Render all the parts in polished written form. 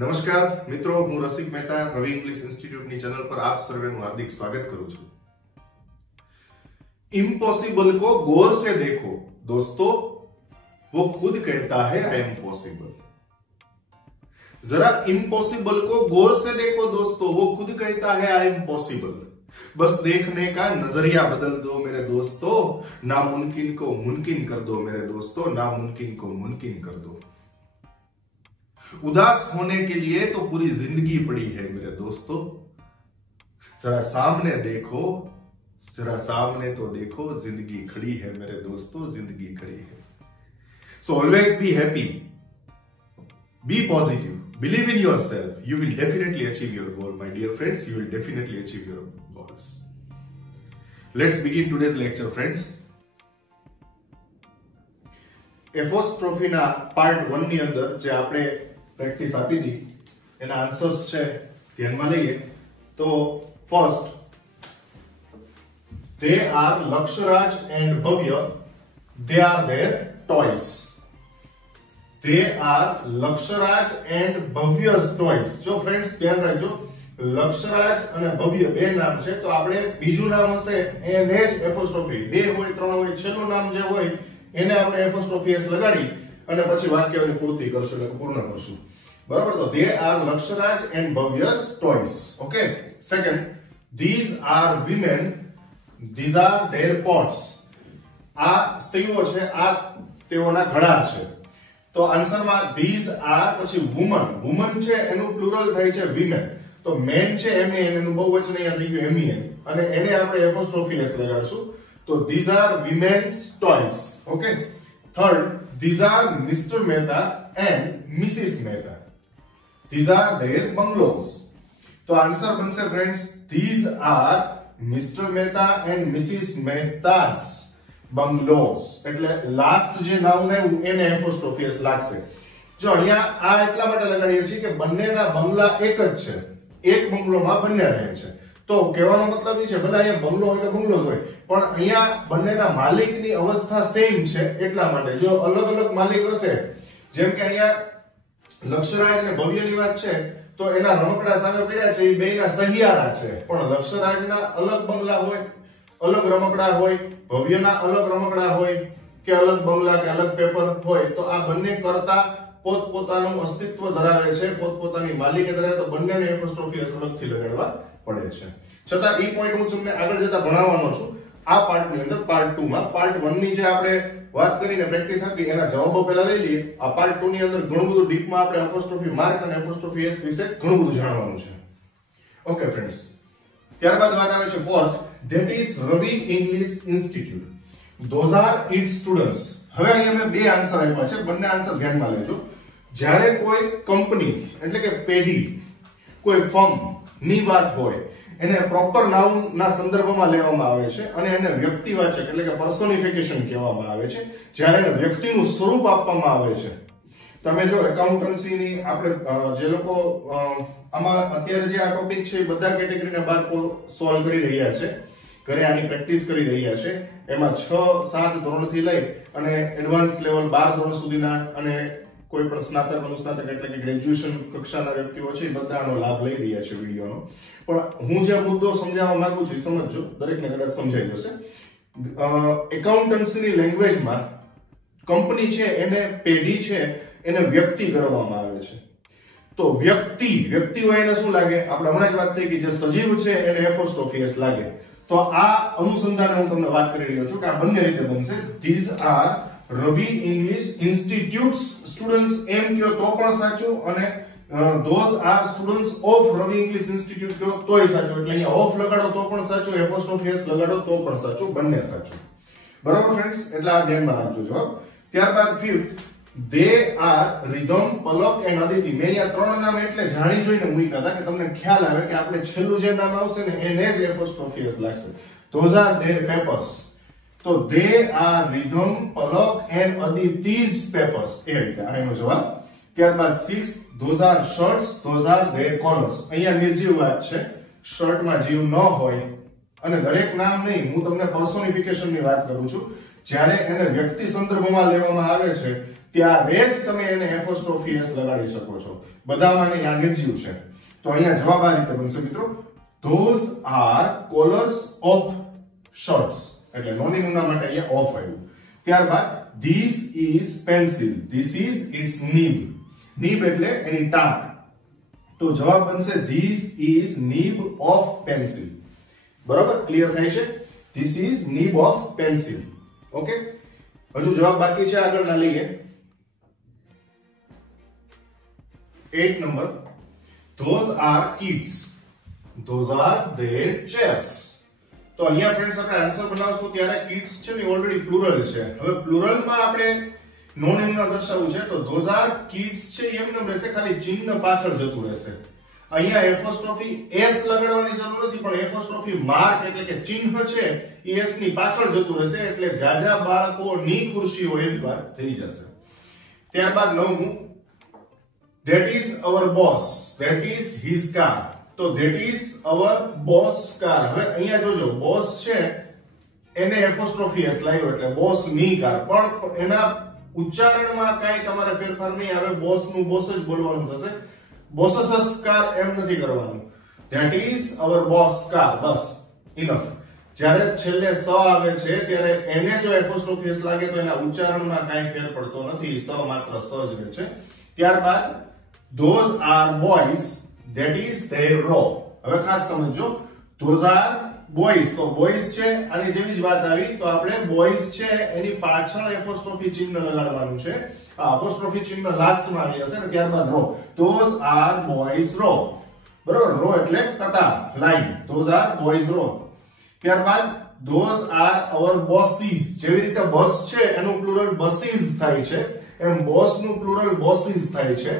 નમસ્કાર મિત્રો, હું રસિક મહેતા રવિ ઇંગ્લિશ ઇન્સ્ટિટ્યૂટની ચેનલ પર આપ સર્વેનું હાર્દિક સ્વાગત કરું છું। इम्पॉसिबल को गौर से देखो दोस्तों, वो खुद कहता है आई एम पॉसिबल। जरा इम्पॉसिबल को गौर से देखो दोस्तों, वो खुद कहता है आई एम पॉसिबल। बस देखने का नजरिया बदल दो मेरे दोस्तों, नामुमकिन को मुमकिन कर दो मेरे दोस्तों, नामुमकिन को मुमकिन कर दो। उदास होने के लिए तो पूरी जिंदगी पड़ी है मेरे दोस्तों, जरा सामने देखो, जरा सामने तो देखो, जिंदगी खड़ी है मेरे दोस्तों, जिंदगी खड़ी है। So always be happy, be positive, believe in yourself, you will definitely achieve your goal my dear friends, you will definitely achieve your goals. Let's begin today's lecture friends. एफोस्ट्रोफी ना पार्ट 1 ની અંદર જે આપણે પ્રેક્ટિસ આપી હતી એના answers છે ધ્યાનમાં લઈએ તો first, they are Laksharaj and Bhavya, they are their toys. They are Laksharaj and Bhavya's toys. જો ફ્રેન્ડ્સ ધ્યાન રાખજો, લક્ષરાજ અને ભવ્ય બે નામ છે તો આપણે બીજું નામ હશે એને જ એફોસ્ટ્રોફી, બે હોય ત્રણ હોય છેલ્લું નામ જે હોય એને આપણે એફોસ્ટ્રોફી એસ લગાડી અને પછી વાક્યની પૂર્તિ કરશું એટલે પૂર્ણ કરશું, બરાબર? તો they are Laksharaj and Bhavya's toys. Okay. Second, these are women, these are their pots. આ સ્ત્રીઓ છે, આ તેઓના ઘડા છે. તો આન્સરમાં these are પછી woman, woman છે એનું પ્લુરલ થાય છે women, તો men છે men એનું બહુવચન અહીંયા થઈ ગયું men અને એને આપણે એપોસ્ટ્રોફી એસ લગાડશું. તો these are women's toys. Okay. Third, these are Mr. Mehta and Mrs. Mehta. These are their bungalows. તો આન્સર બનશે friends these are Mr. Mehta and Mrs. Mehta's bungalows. એટલે લાસ્ટ જે noun આવ્યું એને apostrophe S લાગશે. જો અહીંયા આ એટલા માટે લગાડીએ છીએ કે બંનેના બંગલા એક જ છે, એક બંગલોમાં બંને રહે છે. તો કહેવાનો મતલબ એ છે ભલે અહીંયા બંગલો હોય કે બંગલોઝ હોય પણ અહીંયા બંનેના માલિકની અવસ્થા સેમ છે એટલા માટે. જો અલગ અલગ માલિક હશે, જેમ કે અહીંયા લક્ષરાજ અને ભવ્યની વાત છે તો એના રમકડા સામે પડ્યા છે એ બેયના સહિયારા છે, પણ લક્ષરાજના અલગ બંગલા હોય, અલગ રમકડા હોય, ભવ્યના અલગ રમકડા હોય કે અલગ બંગલા કે અલગ પેપર હોય, તો આ બંને કરતા પોતપોતાનું અસ્તિત્વ ધરાવે છે, પોતપોતાની માલિકી ધરાવે, તો બંનેને એપોસ્ટ્રોફી અલગથી લગાડવા પડે છે. છતાં એ પોઈન્ટ હું તમને આગળ જતા ભણાવવાનો છું આ પાર્ટની અંદર. પાર્ટ 2 માં પાર્ટ 1 ની જે આપણે વાત કરીને પ્રેક્ટિસ આપી એના જવાબો પહેલા લઈ લઈએ. આ પાર્ટ 2 ની અંદર ઘણું બધું ડીપમાં આપણે એપોસ્ટ્રોફી માર્ક અને એપોસ્ટ્રોફી એસ વિશે ઘણું બધું જાણવાનું છે. ઓકે ફ્રેન્ડ્સ, ત્યારબાદ વાત આવે છે fourth, that is Ravi English Institute. Those are its students. હવે અહીંયા મેં બે આન્સર આપ્યા છે, બંને આન્સર ધ્યાનમાં લેજો. જ્યારે કોઈ કંપની એટલે કે પેઢી, કોઈ ફર્મ ની વાત હોય એને પ્રોપર નાઉન ના સંદર્ભમાં લેવામાં આવે છે અને એને વ્યક્તિવાચક એટલે કે પર્સોનિફિકેશન કહેવામાં આવે છે. જ્યારે એને વ્યક્તિનું સ્વરૂપ આપવામાં આવે છે. તમે જો એકાઉન્ટન્સીની આપણે જે લોકો આમાં અત્યારે જે આ ટોપિક છે એ બધા કેટેગરીના બાળકો સોલ્વ કરી રહ્યા છે, ઘરે આની પ્રેક્ટિસ કરી રહ્યા છે. એમાં 6-7 ધોરણથી લઈ અને એડવાન્સ લેવલ 12 ધોરણ સુધીના અને કોઈ પણ સ્નાતક અનુસ્નાતક એટલે કે ગ્રેજ્યુએશન કક્ષાના વ્યક્તિઓ છે એ બધા આનો લાભ લઈ રહ્યા છે વિડીયોનો. પણ હું જે મુદ્દો સમજાવવા માંગુ છું સમજજો, દરેકને કદાચ સમજાઈ જશે. એકાઉન્ટન્સીની લેંગ્વેજમાં કંપની છે એને પેઢી છે એને વ્યક્તિ ગણવામાં આવે છે. તો વ્યક્તિ હોય એને શું લાગે? આપણે હમણાં જ વાત થઈ કે જે સજીવ છે એને એપોસ્ટ્રોફી એસ લાગે. તો આ અનુસંધાને હું તમને વાત કરી રહ્યો છું કે આ બંને રીતે બનશે. these are Ravi English Institute's students એમ કયો તો પણ સાચું અને those are students of Ravi English Institute કયો તોય સાચું. એટલે અહીંયા ઓફ લગાડો તો પણ સાચું, એપોસ્ટ્રોફી એસ લગાડો તો પણ સાચું, બંને સાચું, બરાબર ફ્રેન્ડ્સ? એટલે આ ધ્યાનમાં રાખજો જવાબ. ત્યારબાદ fifth, they are Ridham, Palak and Aditi. મેં અહીંયા ત્રણ નામ એટલે જાણી જોઈને મૂક્યા હતા કે તમને ખ્યાલ આવે કે આપણે છેલ્લું જે નામ આવશે ને એને જ એપોસ્ટ્રોફી એસ લાગશે. those are their papers. તો they are Ridham, Palak and Aditi's papers. એ રીતે આ એનો જવાબ. ત્યારબાદ 6, those are shirts, those are their collars. અહીંયા નિર્જીવ વાત છે, શર્ટમાં જીવ ન હોય અને દરેક નામ નહીં, હું તમને પર્સોનિફિકેશનની વાત કરું છું. જ્યારે એને વ્યક્તિ સંદર્ભમાં લેવામાં આવે છે ત્યારે જ તમે એને એપોસ્ટ્રોફી એસ લગાડી શકો છો. બધામાં આ નિર્જીવ છે. તો અહીંયા જવાબ આ રીતે બનશે મિત્રો, those are collars of shirts. એટલે નોનિમુના માટે અહીંયા ઓફ આવ્યું. ત્યારબાદ this is pencil, this is its nib. nib એટલે એની ટાંક. તો જવાબ બનશે this is nib of pencil. બરાબર, ક્લિયર થાય છે? this is nib of pencil. Okay, હજુ જવાબ બાકી છે, આગળ ના લઈએ. 8 number, those are kids, those are their chairs. તો અહીંયા ફ્રેન્ડ્સ આપણે આન્સર બનાવશું ત્યારે કિડ્સ છે ને ઓલરેડી પ્લુરલ છે. હવે પ્લુરલ માં આપણે નોનિમના દર્શાવવું છે તો those are kids છે એમ નામ રહેશે, ખાલી ચિહ્ન પાછળ જતું રહેશે. અહીંયા એપોસ્ટ્રોફી એસ લગાડવાની જરૂર નથી, પણ એપોસ્ટ્રોફી માર્ક એટલે કે ચિહ્ન છે એ એસ ની પાછળ જતું રહેશે, એટલે જાજા બાળકોની ખુરશી હોય એવી વાત થઈ જશે. ત્યારબાદ 9મું, that is our boss, that is his car. તો that is our boss car. હવે અહીંયા જોજો, બોસ છે એને એપોસ્ટ્રોફી એસ લાગ્યો એટલે બોસ ની કાર, પણ એના ઉચ્ચારણમાં કાઈ તમારે ફેરફાર નહીં આવે, બોસ નું બોસ જ બોલવાનું થશે. બોસસ કાર એમ નથી કરવાનું. that is our boss car, bus enough. જ્યારે છેલ્લે સ આવે છે ત્યારે એને જો એપોસ્ટ્રોફી એસ લાગે તો એના ઉચ્ચારણમાં કાઈ ફેર પડતો નથી, સ માત્ર સ જ રહે છે. ત્યારબાદ those are boys, that is their row. હવે ખાસ સમજો, those are boys, તો boys છે આની જેવી જ વાત આવી, તો આપણે boys છે એની પાછળ એપોસ્ટ્રોફી ચિહ્ન લગાડવાનું છે. આ એપોસ્ટ્રોફી ચિહ્ન લાસ્ટ માં આવી હશે ને, ત્યારબાદ row. those are boys row. બરોબર, row એટલે કતાર, line. those are boys row. ત્યારબાદ those are our bosses. જેવી રીતે બસ છે એનું પ્લુરલ buses થાય છે, એમ બોસ નું પ્લુરલ bosses થાય છે.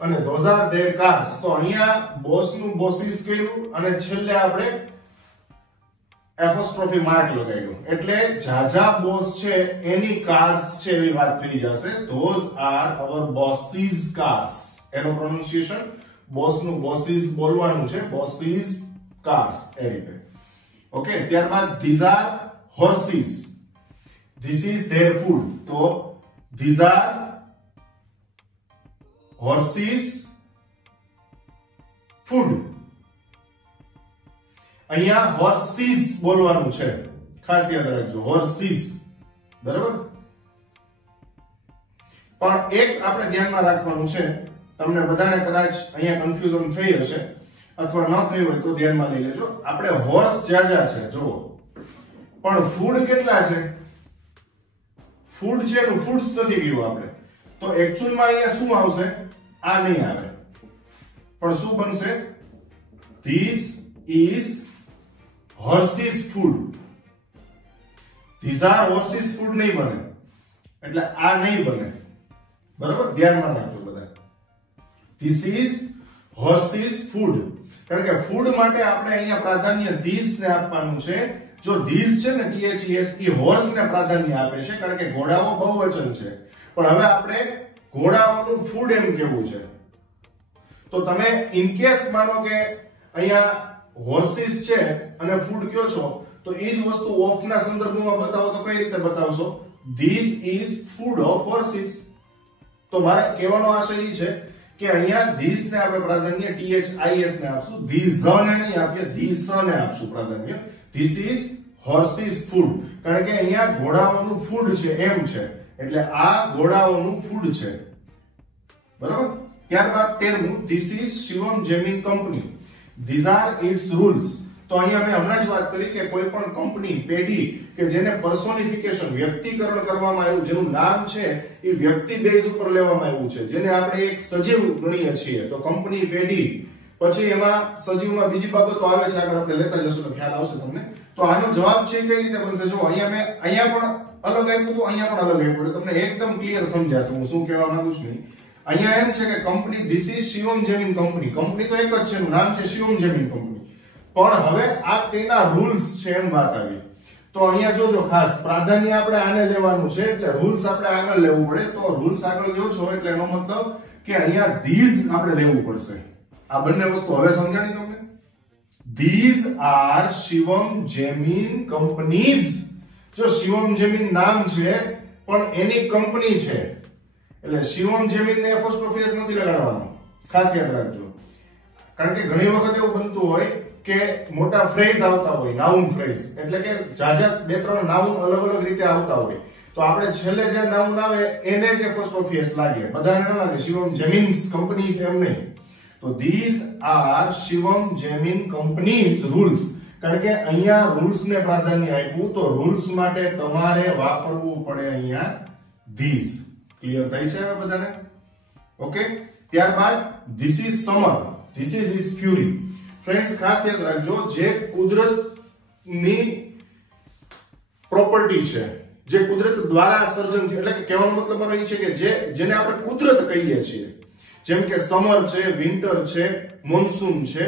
અને those are their cars, તો અહીંયા બોસ નું bosses કર્યું અને છેલ્લે આપણે એપોસ્ટ્રોફી માર્ક લગાડ્યું, એટલે જાજા બોસ છે એની કાર્સ છે એવી વાત થઈ જશે. those are our bosses cars. એનો પ્રોનાઉન્સિએશન બોસ નું bosses બોલવાનું છે, bosses cars એ રીતે. ઓકે, ત્યારબાદ these are horses, this is their food. તો these are horses food. અહીંયા horses બોલવાનું છે, ખાસ યાદ રાખજો, horses. બરાબર, પણ એક આપણે ધ્યાનમાં રાખવાનું છે, તમને બધાને કદાચ અહીંયા કન્ફ્યુઝન થઈ હશે અથવા ન થઈ હોય તો ધ્યાનમાં લઈ લેજો. આપણે હોર્સ જાજા છે જુઓ, પણ ફૂડ કેટલા છે? ફૂડ છે એનું ફૂડ્સ નથી કીધું આપણે, તો એક્ચ્યુઅલમાં અહીંયા શું આવશે? આ નહીં આવે, પણ શું બનશે? This is horses food. These are horses food નહીં બને, એટલે આ નહીં બને. બરાબર, ધ્યાનમાં રાખજો બધા. This is horses food, કારણ કે ફૂડ માટે આપણે અહીંયા પ્રાધાન્ય these ને આપવાનું છે. જો these છે ને THES એ હોર્સ ને પ્રાધાન્ય આપે છે, કારણ કે ઘોડાઓ બહુવચન છે. પણ હવે આપણે ઘોડાઓનું ફૂડ એમ કેવું છે, તો તમે ઇન કેસ માનો કે અહીંયા હોર્સિસ છે અને ફૂડ કયો છો, તો એ જ વસ્તુ ઓફ ના સંદર્ભમાં બતાવો તો કઈ રીતે બતાવશો? This is food of horses. તો મારે કહેવાનો આશય એ છે કે અહીંયા this ને આપણે પ્રાધાન્ય THIS ને આપશું, these ને નહીં આપીએ, these ને આપશું પ્રાધાન્ય. This is horses food, કારણ કે અહીંયા ઘોડાઓનું ફૂડ છે એમ છે, એટલે આ ઘોડાઓનું ફૂડ છે. બરાબર. ત્યારબાદ 13મું, this is Shivam Gaming Company, these are its rules. તો અહીંયા મેં હમણાં જ વાત કરી કે કોઈ પણ કંપની, પેઢી કે જેને પર્સોનિફિકેશન, વ્યક્તિકરણ કરવામાં આવ્યું, જેનું નામ છે એ વ્યક્તિ બેઝ ઉપર લેવામાં આવ્યું છે, જેને આપણે એક સજીવ ગણીએ છીએ, તો કંપની, પેઢી. પછી એમાં સજીવમાં બીજી બાબતો આવે છે, આગળ આપણે લેતા જશું તો ખ્યાલ આવશે તમને. તો આનો જવાબ છે કઈ રીતે બનશે? જો અહીંયા પણ અલગ આપ્યું તો અહીંયા પણ અલગ આપ્યું, એટલે તમને એકદમ ક્લિયર સમજાશે હું શું કહેવા માંગુ છું. નહીં, અહીંયા એમ છે કે company this is Shivam Jemin company, company તો એક જ છે, એનું નામ છે શિવમ જેમિન કંપની, પણ હવે આ તેના રૂલ્સ છે એમ વાત આવી. તો અહીંયા જોજો ખાસ પ્રાધાન્ય આપણે આને લેવાનું છે, એટલે રૂલ્સ આપણે આગળ લેવું પડે. તો રૂલ્સ આગળ લ્યો છો એટલે એનો મતલબ કે અહીંયા ધીઝ આપણે લેવું પડશે. આ બંને વસ્તુ હવે સમજાણી તમને? These are Shivam Jemin companies. જો શિવમ જેમિન નામ છે પણ એની કંપની છે, એટલે શિવમ જેમિન ને એપોસ્ટ્રોફી એસ નથી લગાડવાનો, ખાસ યાદ રાખજો. કારણ કે ઘણી વખત એવું બનતું હોય કે મોટા ફ્રેઝ આવતા હોય, નાઉન ફ્રેઝ, એટલે કે જાજા બે ત્રણ નાઉન અલગ અલગ રીતે આવતા હોય, તો આપણે છેલ્લે જે નાઉન આવે એને જ એપોસ્ટ્રોફી એસ લાગે, બધાને ન લાગે. શિવમ જેમિન્સ કંપનીઝ એમ નહીં. તો these are Shivam Jemin companies rules. કારણ કે અહીંયા રૂલ્સ ને પ્રાધાન્ય આપ્યું, તો રૂલ્સ માટે તમારે વાપરવું પડે અહીંયા these. ક્લિયર થઈ છે હવે બધાને? ઓકે. ત્યારબાદ this is summer, this is its fury. Friends ખાસ યાદ રાખજો, જે કુદરતની પ્રોપર્ટી છે, જે કુદરત દ્વારા સર્જન થયું, એટલે કે કહેવાનો મતલબ મારો એ છે કે જેને આપણે કુદરત કહીએ છીએ, જેમ કે સમર છે, વિન્ટર છે, મોન્સૂન છે,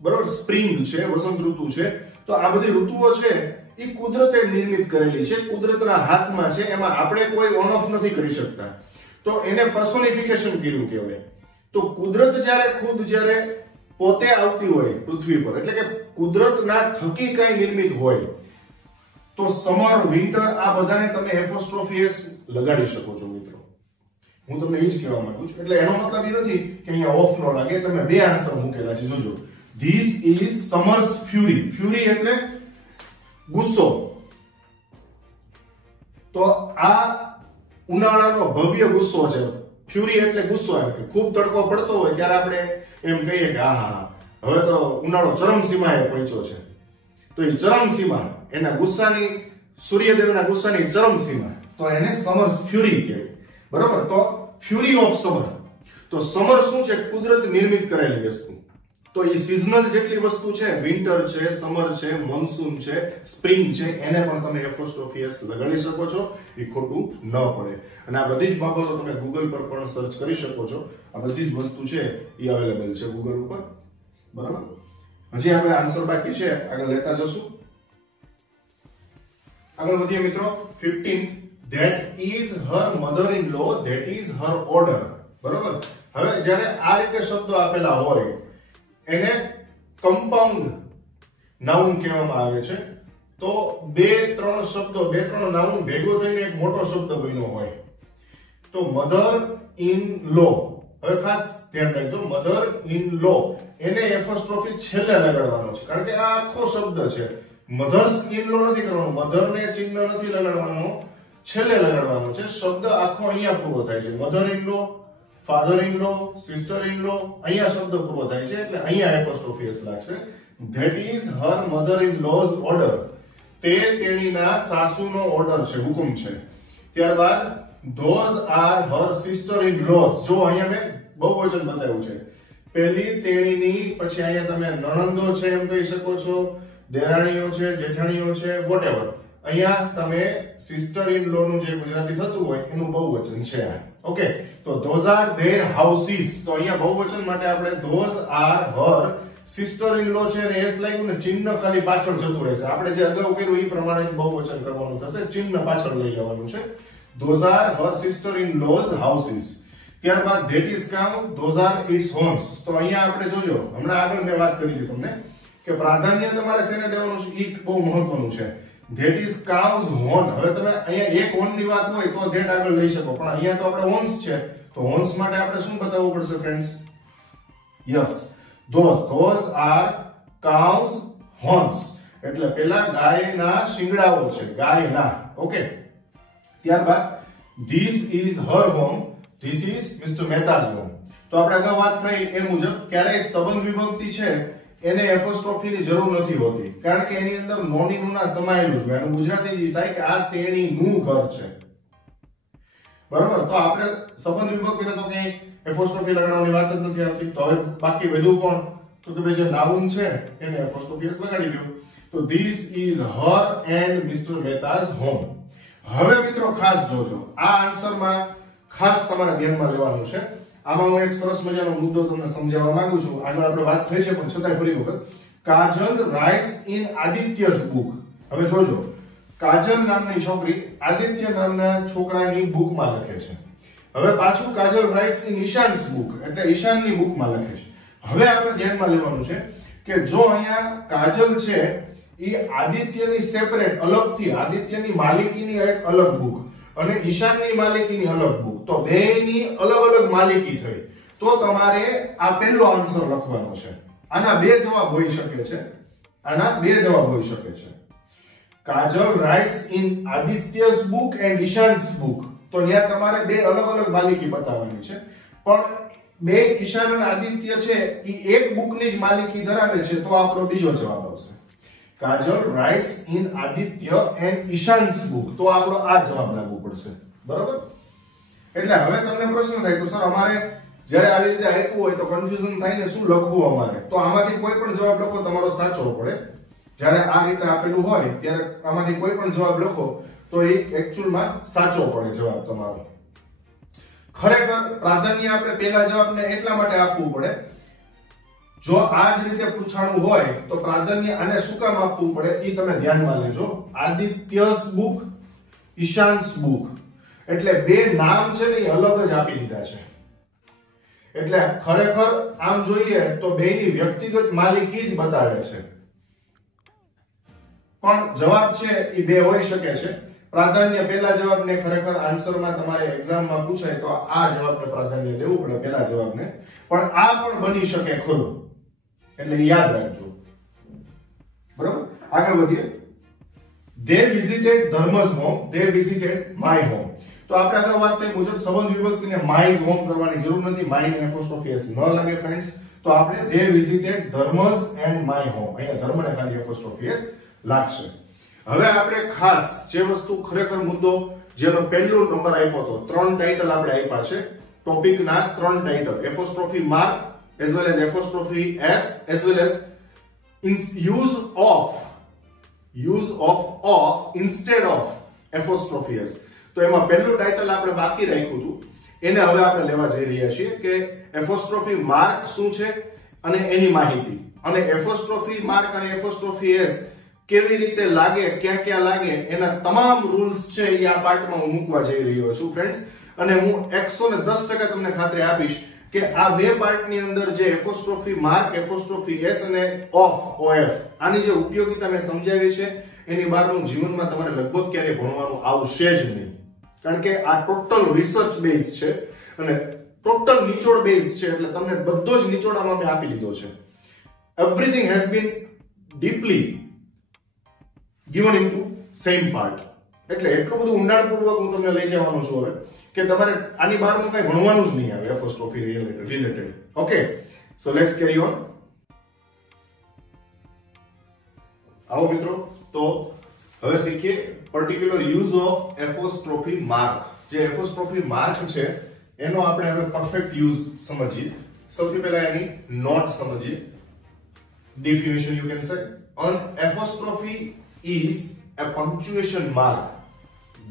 બરોબર, સ્પ્રિંગ છે, વસંત ઋતુ છે, તો આ બધી ઋતુઓ છે એ કુદરતે નિર્મિત કરેલી છે, કુદરતના હાથમાં છે, એમાં આપણે કોઈ ઓન ઓફ નથી કરી શકતા. તો એને પર્સોનિફિકેશન કર્યું કહેવાય. તો કુદરત જ્યારે પોતે આવતી હોય પૃથ્વી પર, એટલે કે કુદરતના થકી કઈ નિર્મિત હોય, તો સમર, વિન્ટર આ બધાને તમે એપોસ્ટ્રોફી એસ લગાડી શકો છો મિત્રો. હું તમને એ જ કહેવા માંગુ છું. એટલે એનો મતલબ એ નથી કે અહીંયા ઓફ નો લાગે. તમે બે આન્સર મૂકેલા છે, જોજો. This is summer's fury. Fury એટલે ગુસ્સો. તો આ ઉનાળાનો ભવ્ય ગુસ્સો છે. ફ્યુરી એટલે ગુસ્સો, એમ કે ખૂબ તડકો પડતો હોય ત્યારે આપણે એમ કહીએ કે આહા, હવે તો ઉનાળો ચરમસીમાએ પહોંચ્યો છે. તો એ ચરમસીમા, એના ગુસ્સાની, સૂર્યદેવના ગુસ્સાની ચરમસીમા, તો એને સમર્સ ફ્યુરી કહેવાય. બરોબર. તો ફ્યુરી ઓફ સમર. તો સમર શું છે? કુદરત નિર્મિત કરેલી વસ્તુ. તો એ સિઝનલ જેટલી વસ્તુ છે, વિન્ટર છે, સમર છે, મોન્સૂન છે, સ્પ્રિંગ છે, એને પણ તમે એપોસ્ટ્રોફી એસ લગાડી શકો છો. એ ખોટું ન પડે. અને આ બધી જ બાબતો તમે ગૂગલ પર પણ સર્ચ કરી શકો છો. આ બધી જ વસ્તુ છે એ અવેલેબલ છે ગૂગલ ઉપર. બરાબર. હજી આપણે આન્સર બાકી છે, આગળ લેતા જશું. આગળ વધીએ મિત્રો. 15, that is her mother in law, that is her order. બરોબર. હવે જ્યારે આ રીતે શબ્દો આપેલા હોય એને કમ્પાઉન્ડ નાઉન કહેવામાં આવે છે. તો બે ત્રણ નાઉન ભેગો થઈને એક મોટો શબ્દ બન્યો હોય. તો મધર ઇન લો, હવે ખાસ ધ્યાન રાખજો, મધર ઇન લો એને એપોસ્ટ્રોફી છેલ્લે લગાડવાનો છે. કારણ કે આ આખો શબ્દ છે. મધર્સ ઇન લો નથી કરવાનો, મધર ને ચિહ્ન નથી લગાડવાનો, છેલ્લે લગાડવાનો છે. શબ્દ આખો અહીંયા પૂરો થાય છે. Mother in law, father in law, sister in law, અહીંયા શબ્દ પૂરો થાય છે, એટલે અહીંયા એપોસ્ટ્રોફી એસ લાગશે. That is her mother in law's order. તે તેણીના સાસુનો ઓર્ડર છે, હુકમ છે. ત્યારબાદ those are her sister in laws. જો અહીંયા મેં બહુવચન બતાવ્યું છે. પહેલી તેણીની, પછી અહીંયા તમે નણંદો છે એમ કહી શકો છો, દેરાણીઓ છે, જેઠાણીઓ છે, વોટએવર. અહીંયા તમે સિસ્ટર ઇન લો નું જે ગુજરાતી થતું હોય એનું બહુવચન છે. ઓકે. તો those are their houses. તો અહીંયા બહુવચન માટે આપણે those are her sister in law છે ને એસ લાગ્યું ને ચિહ્ન ખાલી પાછળ જતું રહેશે. આપણે જે અગાઉ કર્યું એ પ્રમાણે જ બહુવચન કરવાનું થશે, ચિહ્ન પાછળ લઈ જવાનું છે. those are her sister in law's houses. ત્યારબાદ that is cow, those are its horns. તો અહીંયા આપણે જોજો, હમણાં આગળ મેં વાત કરી હતી તમને કે પ્રાધાન્ય તમારે શેને દેવાનું છે, એ બહુ મહત્વનું છે. that is cow's horn. હવે તમે અહીંયા એક horn ની વાત હોય તો that આગળ લઈ શકો, પણ અહીંયા તો આપણે horns છે, તો horns માટે આપણે શું બતાવવું પડશે friends? Yes, those are cow's horns. એટલે પેલા ગાયના શિંગડાઓ છે, ગાયના. ઓકે. ત્યારબાદ this is her home, this is Mr. Mehta's home. તો આપણે અગાઉ વાત થઈ એ મુજબ ક્યારેય સંબંધ વિભક્તિ છે એને એપોસ્ટ્રોફી ની જરૂર નથી હોતી, કારણ કે એની અંદર નોની નું ના સમાયેલું છે. એનું ગુજરાતી જે થાય કે આ તેણી નું ઘર છે. બરાબર. તો આપણે સંબંધ વિભક્તિને તો કઈ એપોસ્ટ્રોફી લગાડવાની વાત જ નથી આવતી. તો હવે બાકી વધુ કોણ? તો કે જે નાઉન છે એને એપોસ્ટ્રોફી લગાડી દો. તો this is her and Mr. Mehta's home. હવે મિત્રો ખાસ જોજો, આ આન્સરમાં ખાસ તમારે ધ્યાનમાં લેવાનું છે. આમાં હું એક સરસ મજાનો મુદ્દો તમને સમજાવવા માંગુ છું. આગળ આપણે વાત થઈ છે પણ છતાંય ફરી વખત. કાજલ રાઇટ્સ ઇન આદિત્ય's book. હવે જોજો, કાજલ નામની છોકરી આદિત્ય નામના છોકરાની બુકમાં લખે છે. હવે પાછું કાજલ રાઇટ્સ ઇન ઈશાન's book, એટલે ઈશાનની બુકમાં લખે છે. હવે આપણે ધ્યાનમાં લેવાનું છે કે જો અહીંયા કાજલ છે એ આદિત્યની સેપરેટ, અલગથી, આદિત્યની માલિકીની એક અલગ બુક, અને ઈશાનની માલિકીની અલગ બુક, તો બેયની અલગ અલગ માલિકી થઈ, તો તમારે આ પહેલો આન્સર લખવાનો છે. આના બે જવાબ હોઈ શકે છે. આના બે જવાબ હોઈ શકે છે. કાજલ રાઇટ્સ ઇન આદિત્ય's book and ઈશાન's book, તો ત્યાં તમારે બે અલગ અલગ માલિકી બતાવવાની છે. પણ બે ઈશાન અને આદિત્ય છે એ એક બુકની જ માલિકી ધરાવે છે, તો આપણો બીજો જવાબ આવશે. Kajal writes in Aditya and ઈશાન's book, તો આપણો આ જવાબ લાગુ પડશે. બરોબર? એટલે હવે તમને પ્રશ્ન થાય તો સર અમારે જ્યારે આવી રીતે આપ્યું હોય તો કન્ફ્યુઝન થાય ને, શું લખવું અમારે? તો આમાંથી કોઈ પણ જવાબ લખો તમારો સાચો પડે. જ્યારે આ રીતે આપેલું હોય ત્યારે આમાંથી કોઈ પણ જવાબ લખો તો એ એક્ચ્યુઅલમાં સાચો પડે જવાબ તમારો. ખરેખર પ્રાધાન્ય આપણે પહેલા જવાબને એટલા માટે આપવું પડે, જો આ જ રીતે પૂછાણું હોય તો પ્રાધાન્ય આને શું કામ આપવું પડે એ તમે ધ્યાનમાં લેજો. આદિત્ય's book, ઈશાન's book, એટલે બે નામ છે ને એ અલગ જ આપી દીધા છે. એટલે ખરેખર આમ જોઈએ તો બેની વ્યક્તિગત માલિકી જ બતાવે છે, પણ જવાબ છે એ બે હોઈ શકે છે. પ્રાધાન્ય પહેલા જવાબને ખરેખર આન્સરમાં તમારે એક્ઝામમાં પૂછાય તો આ જવાબને પ્રાધાન્ય દેવું પડે પહેલા જવાબને, પણ આ પણ બની શકે ખરું, એટલે યાદ રાખજો. બરાબર? આગળ વધીએ. They visited ધર્મ's home, they visited my home. તો આપણે આગળ વાત થઈ મુજબ સંબંધ વિભક્તિને માય's home કરવાની જરૂર નથી, માય ને એપોસ્ટ્રોફી એસ ન લાગે ફ્રેન્ડ્સ. તો આપણે they visited ધર્મ's and my home, અહીંયા ધર્મને ખાલી એપોસ્ટ્રોફી એસ લાગશે. હવે આપણે ખાસ જે વસ્તુ ખરેખર મુદ્દો જેનો પહેલો નંબર આપ્યો હતો, ત્રણ ટાઇટલ આપણે આપ્યા છે ટોપિકના, ત્રણ title, apostrophe mark as well as apostrophe s as well as use of instead of apostrophe s. તો એમાં પહેલું ટાઇટલ આપણે બાકી રાખ્યું હતું, એને હવે આપણે લેવા જઈ રહ્યા છીએ કે એપોસ્ટ્રોફી માર્ક શું છે અને એની માહિતી, અને એપોસ્ટ્રોફી માર્ક અને એપોસ્ટ્રોફી એસ કેવી રીતે લાગે, ક્યાં ક્યાં લાગે, એના તમામ રૂલ્સ છે એ આ પાર્ટમાં હું મૂકવા જઈ રહ્યો છું ફ્રેન્ડ્સ. અને હું 110% તમને ખાતરી આપીશ કે આ બે પાર્ટની અંદર જે એપોસ્ટ્રોફી માર્ક, એપોસ્ટ્રોફી એસ અને ઓફ આની જે ઉપયોગિતા મેં સમજાવી છે એની બહારનું જીવનમાં તમારે લગભગ ક્યારે ભણવાનું આવશે જ નહીં, કારણ કે આ ટોટલ રિસર્ચ બેઝ છે અને ટોટલ નિચોડ બેઝ છે. એટલે તમને બધો જ નિચોડ આમાં મેં આપી દીધો છે. Everything has been deeply given into same part. એટલે એટલું બધું ઊંડાણપૂર્વક હું તમને લઈ જવાનો છું હવે કે તમારે આની બહારનું કંઈ ભણવાનું જ નહીં આવે apostrophe related. Okay, so let's carry on. આવો મિત્રો, તો હવે શીખીએ particular use of apostrophe mark. જે એપોસ્ટ્રોફી માર્ક છે એનો આપણે હવે પરફેક્ટ યુઝ સમજીએ. સૌથી પહેલા એની નોટ સમજીએ. Definition you can say an apostrophe is a punctuation mark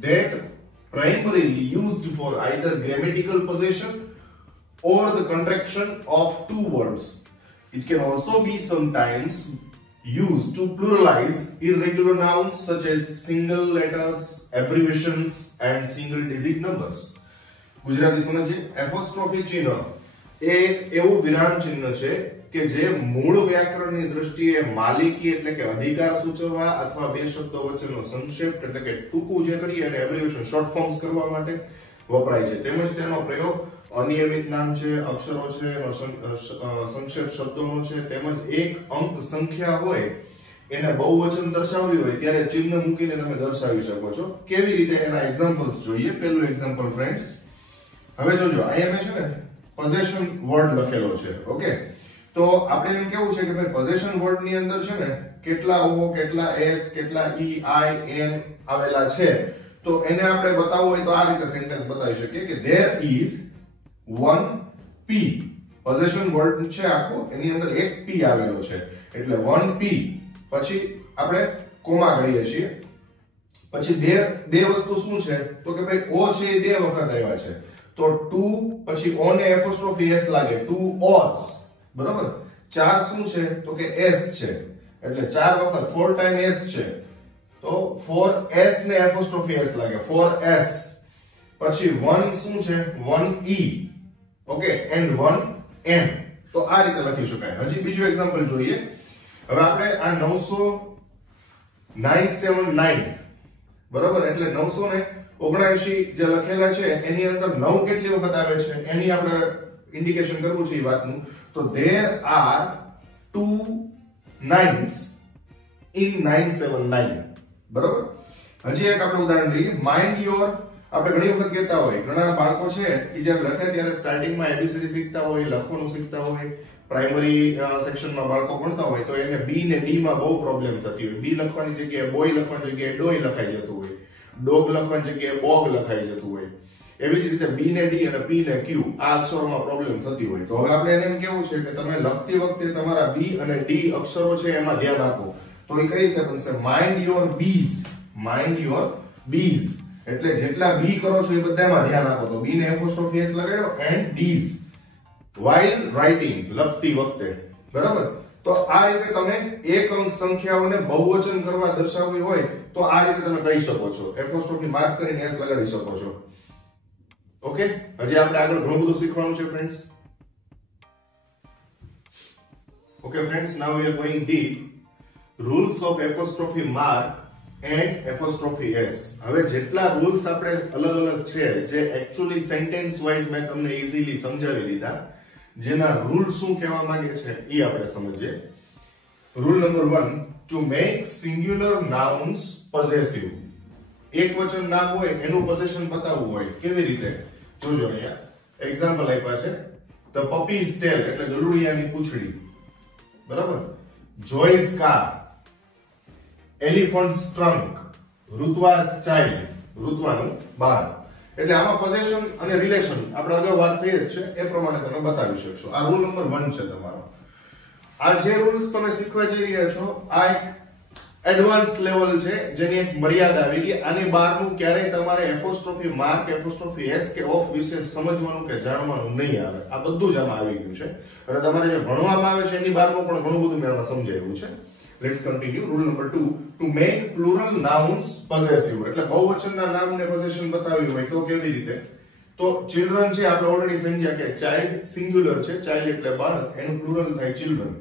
that primarily used for either grammatical possession or the contraction of two words. It can also be sometimes used to pluralize irregular nouns such as single letters, abbreviations and single digit numbers. Gujarati સમજીએ. Apostrophe ચિહ્ન એ એવું વિરામ ચિહ્ન છે કે જે મૂળ વ્યાકરણની દ્રષ્ટિએ માલિકી એટલે કે અધિકાર સૂચવવા અથવા બે શબ્દો વચ્ચેનો સંક્ષેપ એટલે કે ટૂંકું જે કરીએ અને એબ્રિવિએશન શોર્ટ ફોર્મ્સ કરવા માટે વપરાય છે. તેમજ તેનો પ્રયોગ અનિયમિત નામ છે, અક્ષરો છે, સંક્ષેપ શબ્દોનો છે, તેમજ એક અંક સંખ્યા હોય એને બહુવચન દર્શાવવી હોય ત્યારે ચિહ્ન મૂકીને તમે દર્શાવી શકો છો. કેવી રીતે એના એક્ઝામ્પલ્સ જોઈએ. પહેલું એક્ઝામ્પલ ફ્રેન્ડ્સ, હવે જોજો અહીંયા મેં છે ને પોઝેશન વર્ડ લખેલો છે. ઓકે, તો આપણે એમ કેવું છે કે ભાઈ પોઝેશન વર્ડ ની અંદર છે ને કેટલા ઓ, કેટલા એસ, કેટલા ઈ, આઈ, એન આવેલા છે, તો એને આપણે બતાવવું હોય તો આ રીતે સેન્ટેન્સ બતાવી શકીએ કે there is one p. Possession word છે આખો, એની અંદર એક p આવેલો છે, એટલે 1p. પછી આપણે કોમા કરીએ છીએ. પછી બે વસ્તુ શું છે તો કે ભાઈ ઓ છે એ બે વખત આવ્યા છે, તો 2 પછી ઓ ને એપોસ્ટ્રોફી એસ લાગે, 2 ઓસ. બરોબર? 4 શું છે તો કે s છે, એટલે 4 વખત 4 ટાઈમ s છે, તો 4s ને એપોસ્ટ્રોફી s લાગે, 4s. પછી 1 શું છે 1e. Okay, and 1n. તો આ રીતે લખી શકાય. હજી બીજું એક્ઝામ્પલ જોઈએ. હવે આપણે આ 979 બરાબર, એટલે 979 જે લખેલા છે એની અંદર 9 કેટલી વખત આવે છે એની આપણે ઇન્ડિકેશન કરવું છે એ વાતનું. તો there are 2 9s in 979. બરાબર. હજી એક આપણે ઉદાહરણ લઈએ. માઇન્ડ યોર, આપણે ઘણી વખત કહેતા હોય, ઘણા બાળકો છે કે જ્યારે લખે ત્યારે સ્ટાર્ટિંગમાં એબીસીડી શીખતા હોય, લખવાનું શીખતા હોય, પ્રાઇમરી સેક્શનમાં બાળકો ભણતા હોય તો એને બી ને ડી માં બહુ પ્રોબ્લેમ થતી હોય. બી લખવાની જગ્યાએ બોય લખવાની જગ્યાએ ડોય લખાઈ જતું હોય, ડોગ લખવાની જગ્યાએ બોગ લખાઈ જતું હોય. એવી જ રીતે બી ને ડી અને પી ને ક્યુ આ અક્ષરોમાં પ્રોબ્લેમ થતી હોય. તો હવે આપણે એને એમ કેવું છે કે તમે લખતી વખતે તમારા બી અને ડી અક્ષરો છે એમાં ધ્યાન આપો. તો એ કઈ રીતે બનશે? Mind your bees, mind your bees એટલે જેટલા બી કરો છો એ બધામાં ધ્યાન આપો. તો બી ને એપોસ્ટ્રોફી એસ લગાડ્યો એન્ડ ડીઝ while writing, લખતી વખતે. બરાબર. તો આ રીતે તમે એક અંક સંખ્યાઓને બહુવચન કરવા દર્શાવવી હોય તો આ રીતે તમે કહી શકો છો. એપોસ્ટ્રોફી માર્ક કરીને એસ લગાડી શકો છો. ઓકે, હજી આપણે આગળ ઘણું બધું શીખવાનું છે friends. Okay friends, now we are going deep. Rules of apostrophe mark and apostrophe s. હવે જેટલા રૂલ્સ આપણે અલગ અલગ છે જે એક્ચ્યુઅલી સેન્ટેન્સ વાઇઝ મેં તમને ઈઝીલી સમજાવી દીધા, જેના રૂલ શું કહેવા માંગે છે એ આપણે સમજીએ. Rule number 1, to make singular nouns possessive. એકવચન નામ હોય એનું પોઝેશન બતાવવું હોય. કેવી રીતે? જોજો અહીંયા એક્ઝામ્પલ આપ્યા છે. ધ પપીઝ ટેલ એટલે ગલુડિયાની પૂંછડી. બરાબર. જોય's car, elephant's trunk, ઋત્વા's child, ઋત્વાનું બાળ. એટલે આમાં પોઝેશન અને રિલેશન આપણે અગાઉ વાત થઈ જ છે એ પ્રમાણે તમે બતાવી શકશો. આ રૂલ નંબર 1 છે તમારો. આ જે રૂલ્સ તમે શીખવા જઈ રહ્યા છો આ એક એડવાન્સ લેવલ છે જેની એક મર્યાદા આવી ગઈ. આની બહારનું ક્યારેય તમારે એપોસ્ટ્રોફી માર્ક, એપોસ્ટ્રોફી એસ કે ઓફ વિશે સમજવાનું કે જાણવાનું નહીં આવે. આ બધું જ આમાં આવી ગયું છે અને તમારે જે ભણવામાં આવે છે એની બહારનું પણ ઘણું બધું મેં આમાં સમજાવ્યું છે. Let's continue. Rule number 2, to make plural nouns possessive એટલે બહુવચનના નામને પોઝેશન બતાવ્યું હોય તો કેવી રીતે? તો ચિલ્ડ્રન છે આપણે ઓલરેડી સમજ્યા કે ચાઇલ્ડ સિંગ્યુલર છે, ચાઇલ્ડ એટલે બાળક, એનું પ્લુરલ થાય ચિલ્ડ્રન.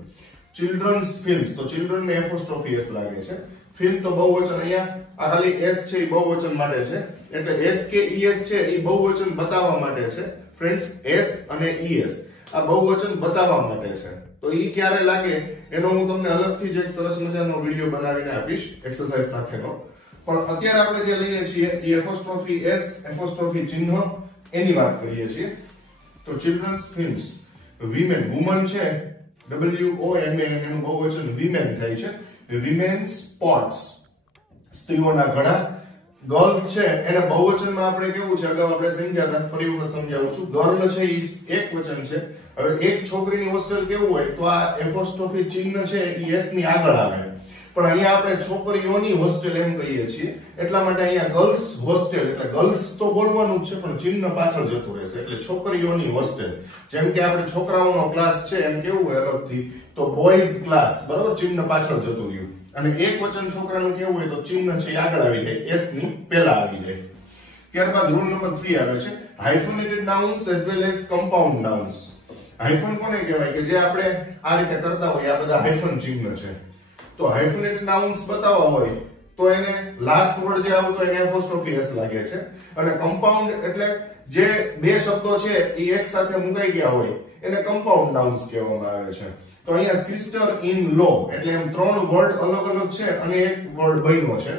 ચિલ્ડ્રન્સ ફિલ્મ્સ, તો ચિલ્ડ્રન ને એપોસ્ટ્રોફી એસ લાગે છે. ફિલ્મ તો બહુવચન, અહીંયા આ ખાલી એસ છે એ બહુવચન માટે છે એટલે એસ કે ઈએસ છે એ બહુવચન બતાવવા માટે છે ફ્રેન્ડ્સ. એસ અને ઈએસ આ બહુવચન બતાવવા માટે છે. તો ઈ ક્યારે લાગે એનો હું તમને અલગથી જ એક સરસ મજાનો વિડિયો બનાવીને આપીશ એક્સરસાઇઝ સાથેનો. પણ અત્યારે આપણે જે લઈએ છીએ એ એપોસ્ટ્રોફી એસ, એપોસ્ટ્રોફી ચિહ્ન એની વાત કરીએ છીએ. તો ચિલ્ડ્રન્સ ફિલ્મ્સ, વિમેન, વુમન છે WOMAN એનું બહુવચન વિમેન થાય છે. વિમેન સ્પોર્ટ્સ, સ્ત્રીઓના ઘડા. ગર્લ્સ છે એને બહુવચનમાં આપણે કેવું છે અગાઉ આપણે સમજ્યા હતા, ફરી વખત સમજાવું છું. ગર્લ છે એ એક વચન છે. હવે એક છોકરીની હોસ્ટેલ કેવું હોય તો આ એપોસ્ટ્રોફી ચિહ્ન છે એ એસ ની આગળ આવે. પણ અહીંયા આપણે છોકરીઓની હોસ્ટેલ એમ કહીએ છીએ એટલા માટે અહીંયા ગર્લ્સ હોસ્ટેલ એટલે ગર્લ્સ તો બોલવાનું જ છે પણ ચિહ્ન પાછળ જતું રહેશે એટલે છોકરીઓની હોસ્ટેલ. જેમ કે આપણે છોકરાઓનો ક્લાસ છે એમ કેવું હોય અલગથી તો બોયઝ ક્લાસ. બરાબર, ચિહ્ન પાછળ જતું રહ્યું. અને એક વચન છોકરાનું કેવું હોય તો ચિહ્ન છે એ આગળ આવી જાય, એસ ની પહેલા આવી જાય. ત્યારબાદ રૂલ નંબર 3 આવે છે hyphenated nouns as well as compound nouns. Hyphen કોને કહેવાય કે જે આપણે આ રીતે કરતા હોય આ બધા હાઇફન ચિહ્ન છે. તો હાઇફનેટેડ નાઉન્સ બતાવવા હોય તો એને લાસ્ટ વર્ડ જે આવતો એને એપોસ્ટ્રોફી એસ લાગે છે. અને કમ્પાઉન્ડ એટલે જે બે શબ્દો છે એ એક સાથે મુકાઈ ગયા હોય એને કમ્પાઉન્ડ નાઉન્સ કહેવામાં આવે છે. તો અહીંયા સિસ્ટર ઇન લો એટલે એમ 3 વર્ડ અલગ અલગ છે અને એક વર્ડ બન્યો છે.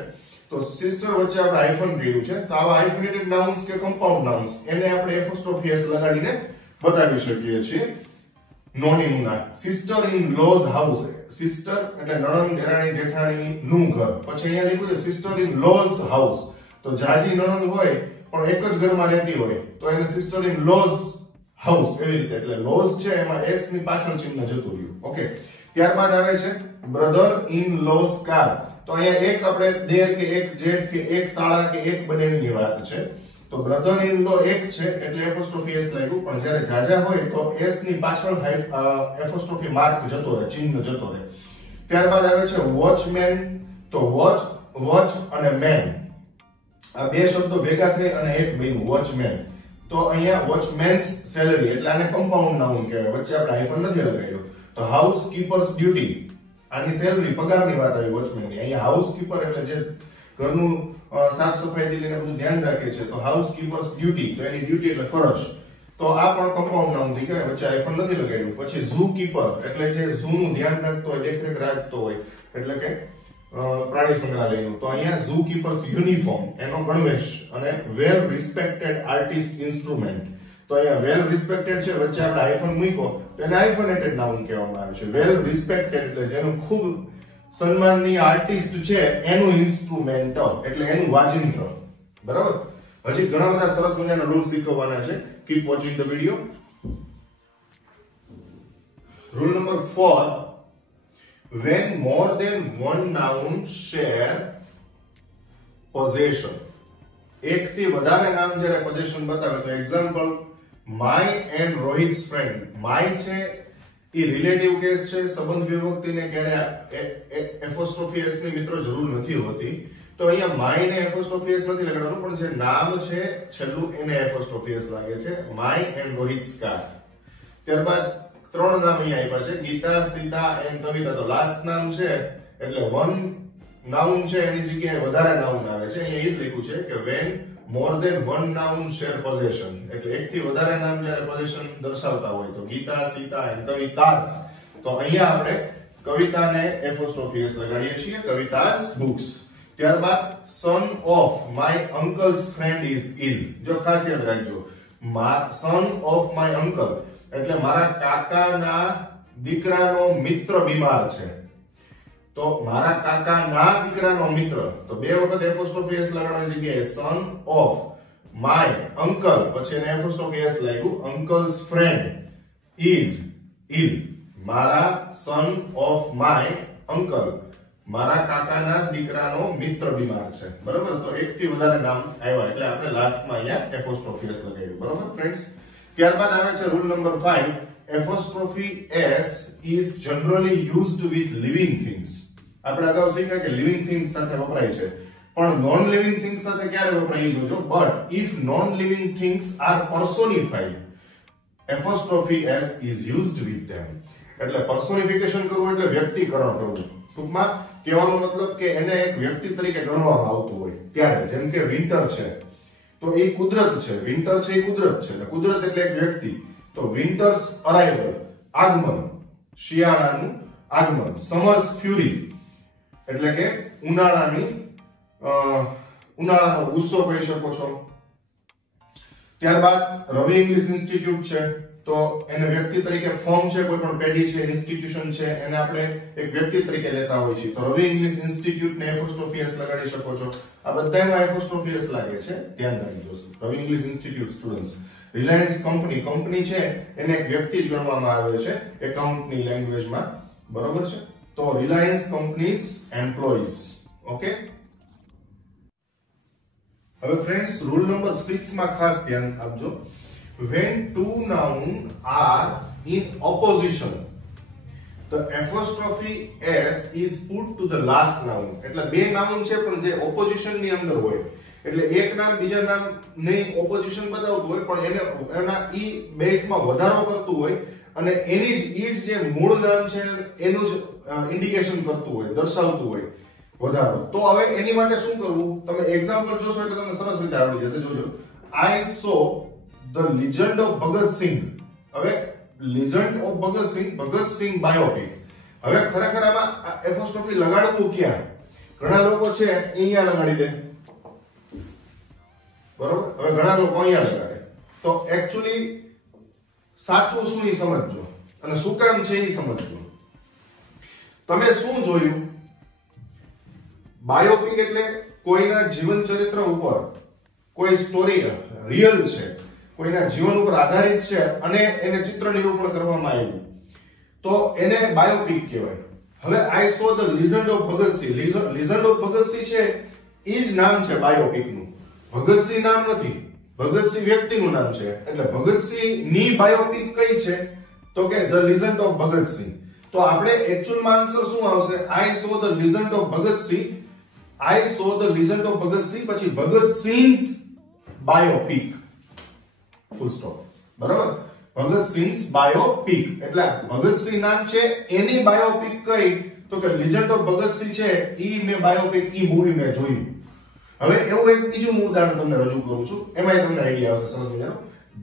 તો સિસ્ટર વચ્ચે આપણે હાઇફન કર્યું છે. તો આવા હાઇફનેટેડ નાઉન્સ કે કમ્પાઉન્ડ નાઉન્સ એને આપણે એપોસ્ટ્રોફી એસ લગાડીને બતાવી શકીએ છીએ. નોનીમુના, sister in law's house, sister એટલે નણંદ, દેરાણી, જેઠાણી નું ઘર. પછી અહીંયા લખ્યું છે સિસ્ટર ઇન લોઝ હાઉસ. તો જાજી નણંદ હોય પણ એક જ ઘરમાં રહેતી હોય તો એને સિસ્ટર ઇન લોઝ હાઉસ એવી રીતે. એટલે લોઝ છે એમાં એસ ની પાછળ ચિહ્ન જતું રહ્યું. ઓકે, ત્યારબાદ આવે છે બ્રધર ઇન લોઝ કાર. તો અહીંયા એક આપણે દેર કે એક જેઠ કે એક શાળા કે એક બનેવીની વાત છે. તો બ્રધર ઇન લો એક છે એટલે એપોસ્ટ્રોફી એસ લાગ્યું પણ જ્યારે જાજા હોય તો એસ ની પાછળ એપોસ્ટ્રોફી માર્ક જતો રહે, ચિહ્ન જતો રહે. ત્યારબાદ આવે છે વોચમેન. તો વોચ અને મેન આ બે શબ્દો ભેગા થઈ અને એક બન્યું વોચમેન. તો અહીંયા વોચમેન્સ સેલરી એટલે આને કમ્પાઉન્ડ નાઉન કહેવાય, વચ્ચે આપણે હાઇફન નથી લગાવ્યો. તો હાઉસ કીપર્સ ડ્યુટી, આની સેલરી પગારની વાત આવી વોચમેનની. અહીંયા હાઉસ કીપર એટલે જે ઘરનું સાફ સફાઈથી લઈને બધું ધ્યાન રાખે છે, તો હાઉસકીપર્સ ડ્યુટી, તો એની ડ્યુટી એટલે ફરજ. તો આ પણ કમ્પાઉન્ડ નાઉન થઈ ગયા, વચ્ચે આઈફન નથી લગાડ્યું. પછી ઝૂ કીપર એટલે જે ઝૂ નું ધ્યાન રાખતો હોય, દેખરેખ રાખતો હોય, એટલે કે પ્રાણી સંગ્રહાલયનું. તો અહીંયા ઝૂ કીપર્સ યુનિફોર્મ એનો ગણવેશ, અને વેલ રિસ્પેક્ટેડ આર્ટિસ્ટ ઇન્સ્ટ્રુમેન્ટ. તો અહીંયા વેલ રિસ્પેક્ટેડ છે, વચ્ચે આપણે આઈફન મૂક્યો તો એને આઈફનેટેડ નાઉન કહેવામાં આવે છે. વેલ રિસ્પેક્ટેડ એટલે જેનું ખૂબ સન્માનનીય આર્ટિસ્ટ છે એનું ઇન્સ્ટ્રુમેન્ટ એટલે એનું વાજિંત્ર. બરાબર. હજી ઘણા બધા સરસ મજાના રૂલ્સ શીખવવાના છે. Keep watching the video. Rule number 4. When more than one noun share possession. એક થી વધારે નામ જ્યારે પોઝેશન બતાવે, તો example my and Rohit's friend. my છે એ રિલેટિવ કેસ છે, સંબંધ વિભક્તિને ક્યારે એપોસ્ટ્રોફી એસ ની મિત્રો જરૂર નથી હોતી. તો અહીંયા my ને એપોસ્ટ્રોફી એસ નથી લગાડવાનું, પણ જે નામ છે છેલ્લું એને એપોસ્ટ્રોફી એસ લાગે છે. my and Rohit's car. ત્યારબાદ ત્રણ નામ અહીંયા આપ્યા છે, ગીતા, સીતા એન્ડ કવિતા. તો લાસ્ટ નામ છે એટલે વન નાઉન છે એની જગ્યાએ વધારે નાઉન આવે છે. અહીંયા એ જ લખ્યું છે કે when more than one noun share possession, એટલે એક થી વધારે નામ જ્યારે પોઝેશન દર્શાવતા હોય, તો ગીતા, સીતા એન્ડ કવિતાસ. તો અહીંયા આપણે કવિતાને એપોસ્ટ્રોફી એસ લગાડીએ છીએ, કવિતાસ બુક્સ. ત્યારબાદ son of my uncle's friend is ill. જો ખાસ યાદ રાખજો, son of my uncle એટલે મારા કાકાના દીકરાનો મિત્ર બીમાર છે. તો મારા કાકાના દીકરાનો મિત્ર, તો બે વખત એપોસ્ટ્રોફી એસ લગાડવાની જગ્યાએ son of my uncle, પછી એને એપોસ્ટ્રોફી એસ લાગ્યું, uncle's friend is ill. મારા son of my uncle, મારા કાકાના દીકરાનો મિત્ર બીમાર છે. બરોબર. તો એક થી વધારે નામ આવ્યા એટલે આપણે લાસ્ટમાં અહીંયા એપોસ્ટ્રોફી એસ લગાવ્યું. બરોબર ફ્રેન્ડ્સ. ત્યારબાદ આવે છે rule number 5. Apostrophe S is generally used with living things. આપણે અગાઉ શીખ્યા કે લિવિંગ થિંગ્સ સાથે વપરાય છે, પણ નોન લિવિંગ થિંગ્સ સાથે ક્યારે વપરાય જોજો. But if non living things are personified, apostrophe S is used with them. એટલે પર્સોનિફિકેશન કરવું એટલે વ્યક્તિકરણ કરવું. ટૂંકમાં કહેવાનો મતલબ કે એને એક વ્યક્તિ તરીકે ગણવામાં આવતું હોય ત્યારે. જેમ કે વિન્ટર છે તો એ કુદરત છે, વિન્ટર છે એ કુદરત છે, કુદરત એટલે એક વ્યક્તિ. તો વિન્ટર્સ અરાઇવલ આગમન, શિયાળાનું આગમન. સમર્સ ફ્યુરી એટલે કે ઉનાળાનો ગુસ્સો કહી શકો છો. ત્યારબાદ રવિ ઇંગ્લિશ ઇન્સ્ટિટ્યૂટ છે, તો એને વ્યક્તિ તરીકે ફોર્મ છે, કોઈ પણ પેઢી છે, ઇન્સ્ટિટ્યુશન છે, એને આપણે એક વ્યક્તિ તરીકે લેતા હોઈએ છીએ. તો રવિ ઇંગ્લિશ ઇન્સ્ટિટ્યૂટ ને એપોસ્ટ્રોફી એસ લગાડી શકો છો. આ બધામાં એપોસ્ટ્રોફી એસ લાગે છે, ધ્યાન રાખજો. Ravi English institute students. Reliance company છે એને એક વ્યક્તિ જ ગણવામાં આવે છે એકાઉન્ટની લેંગ્વેજમાં. બરોબર છે. તો રિલાયન્સ કંપનીઝ એમ્પ્લોઈઝ. ઓકે. હવે ફ્રેન્ડ્સ રૂલ નંબર 6 માં ખાસ ધ્યાન આપજો. when two noun are in opposition, the apostrophe s is put to the last noun. એટલે બે નાઉન છે પણ જે ઓપોઝિશન ની અંદર હોય, એટલે એક નામ બીજા નામ ને ઓપોઝિશન બતાવતું હોય, પણ એને એના ઈ બેઝમાં વધારો કરતું હોય, અને એની જ જે મૂળ નામ છે એનું જ ઇન્ડિકેશન કરતું હોય, દર્શાવતું હોય વધારો. તો હવે એની માટે શું કરવું, તમે એક્ઝામ્પલ જોશો એટલે તમને સરસ રીતે આવડી જશે. જોજો, I saw the legend of Bhagat Singh. હવે legend of Bhagat Singh biopic. હવે ખરેખર આમાં એપોસ્ટ્રોફી લગાડવું ક્યાં? ઘણા લોકો છે અહીંયા લગાડી દે, બરોબર. હવે ઘણા લોકો અહીંયા લગાડે. તો એક્ચ્યુઅલી સાચું શું એ સમજજો, અને શું કામ છે એ સમજજો. તમે શું જોયું? બાયોપિક એટલે કોઈના જીવન ચરિત્ર ઉપર કોઈ સ્ટોરી રિયલ છે, કોઈના જીવન ઉપર આધારિત છે, અને એને ચિત્ર નિરૂપણ કરવામાં આવ્યું, તો એને બાયોપિક કહેવાય. હવે I saw the legend of Bhagat Singh. Legend of Bhagat Singh છે એ જ નામ છે બાયોપિક નું. ભગતસિંહ નામ નથી, ભગતસિંહ વ્યક્તિનું નામ છે. એટલે ભગતસિંહ ની બાયોપિક કઈ છે? તો કે ધ લિજન્ડ ઓફ ભગતસિંહ. તો આપણે એકચ્યુઅલમાં આન્સર શું આવશે? આઈ saw the legend of Bhagat Singh. I saw the legend of Bhagat Singh, પછી ભગત સિંહ's બાયોપિક, ફૂલ સ્ટોપ. બરાબર. ભગત સિંહ's બાયોપિક એટલે ભગતસિંહ નામ છે એની બાયોપિક કઈ? તો કે legend of ભગત સિંહ છે ઈ મેં બાયોપિક ઈ મૂવી મેં જોયું. હવે એવું એક બીજું ઉદાહરણ તમને રજૂ કરું છું, એમાંય તમને આઈડિયા આવશે સરસ મજાનો.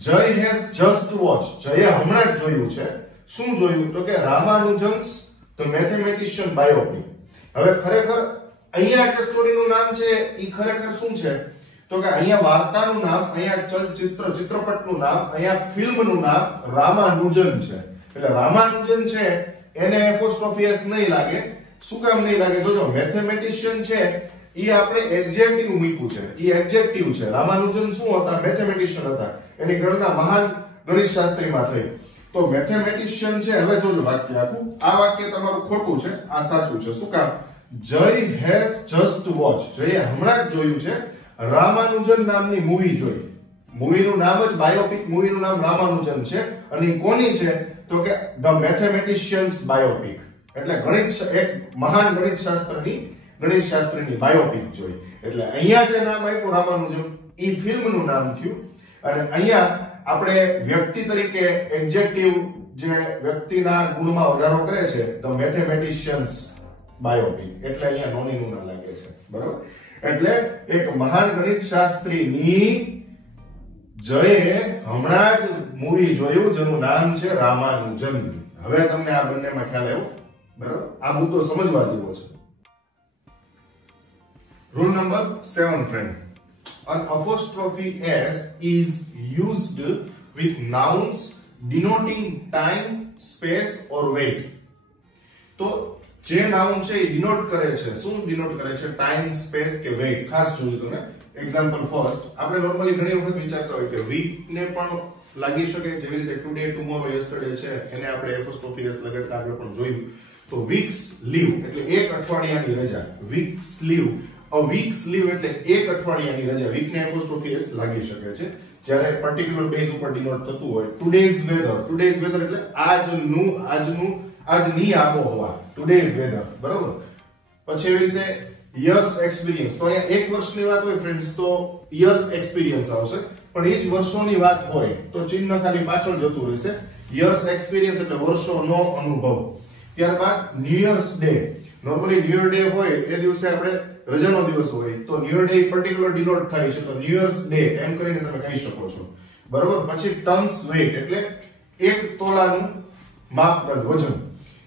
જય હેઝ જસ્ટ વોચ, જયે હમણાં જ જોયું છે. શું જોયું? તો કે રામાનુજન્સ ધ મેથેમેટિશિયન બાયોપિક. હવે ખરેખર અહીંયા જે સ્ટોરીનું નામ છે એ ખરેખર શું છે? તો કે અહીંયા વાર્તાનું નામ, અહીંયા ચિત્રપટનું નામ, અહીંયા ફિલ્મનું નામ રામાનુજન છે. એટલે રામાનુજન છે એને એપોસ્ટ્રોફી એસ નહીં લાગે. શું કામ નહીં લાગે? જોજો, મેથેમેટિશિયન છે એ આપણે એડજેક્ટિવ મૂક્યું છે, એ એડજેક્ટિવ છે. રામાનુજન શું હતા? મેથેમેટિશિયન હતા. એની ગણના મહાન ગણિતશાસ્ત્રીમાં થઈ. તો મેથેમેટિશિયન છે. હવે જોજો વાક્ય આખું. આ વાક્ય તમારું ખોટું છે, આ સાચું છે. શું કામ? જય હેઝ જસ્ટ વોચ, જયે હમણાં જ જોયું છે રામાનુજન નામની મૂવી જોઈ. મૂવીનું નામ જ બાયોપિક, મૂવીનું નામ રામાનુજન છે. અને કોની છે? તો કે ધ મેથેમેટિશિયન્સ બાયોપિક. એટલે એક મહાન ગણિતશાસ્ત્રીની બાયોપિક જોઈ. એટલે અહીંયા જે નામ આપ્યું રામાનુજન, એ ફિલ્મનું નામ થયું. અને અહીંયા આપણે વ્યક્તિ તરીકે એડજેક્ટિવ જે વ્યક્તિના ગુણમાં વધારો કરે છે, ધ મેથેમેટિશિયન્સ બાયોપિક. એટલે અહીંયા નોની નું લાગે છે. બરાબર? એટલે એક મહાન ગણિતશાસ્ત્રીની જયે હમણાં જ મૂવી જોયું જેનું નામ છે રામાનુજન. હવે તમને આ બંનેમાં ખ્યાલ આવ્યો? બરાબર? આ મુદ્દો સમજવા જેવો છે. Rule number 7 friend. An apostrophe s is used with nouns denoting time, space or weight. તો જે નાઉન છે એ ડિનોટ કરે છે, શું ડિનોટ કરે છે? ટાઈમ, સ્પેસ કે વેઇટ. ખાસ જોજો તમે. એક્ઝામ્પલ ફર્સ્ટ, આપણે નોર્મલી ઘણી વખત વિચારતા હોય કે વીક ને પણ લાગી શકે, જેવી રીતે ટુડે, ટુમોરો, યસ્ટરડે છે, એને આપણે એપોસ્ટ્રોફી એસ લગાડતા આપણે પણ જોયું. તો વીક્સ લીવ એટલે એક અઠવાડિયાની રજા. વીક્સ લીવ, અ વીક્સ લીવ એટલે એક અઠવાડિયાની રજા. વીક ને એપોસ્ટ્રોફી એસ લાગી શકે છે જ્યારે પર્ટિક્યુલર બેઝ ઉપર ડિનોટ થતું હોય. ટુડેઝ વેધર, ટુડેઝ વેધર એટલે આજની આબોહવા, ટુડેઝ વેધર. બરોબર? પછી એવી રીતે યર્સ એક્સપિરિયન્સ, તો અહીંયા એક વર્ષની વાત હોય ફ્રેન્ડ્સ તો યર્સ એક્સપિરિયન્સ આવશે. પણ એ જ વર્ષોની વાત હોય તો ચિહ્ન ખાલી પાછળ જતું રહેશે. યર્સ એક્સપિરિયન્સ એટલે વર્ષોનો અનુભવ. ત્યારબાદ new years day, normally new year day હોય એ દિવસે આપણે રજાનો દિવસ હોય તો new year day particular denote થાય છે, તો ન્યુ યર્સ ડે એમ કરીને તમે કહી શકો છો. બરોબર? પછી ટન્સ વેઇટ એટલે 1 તોલાનું માપદંડ, વજન.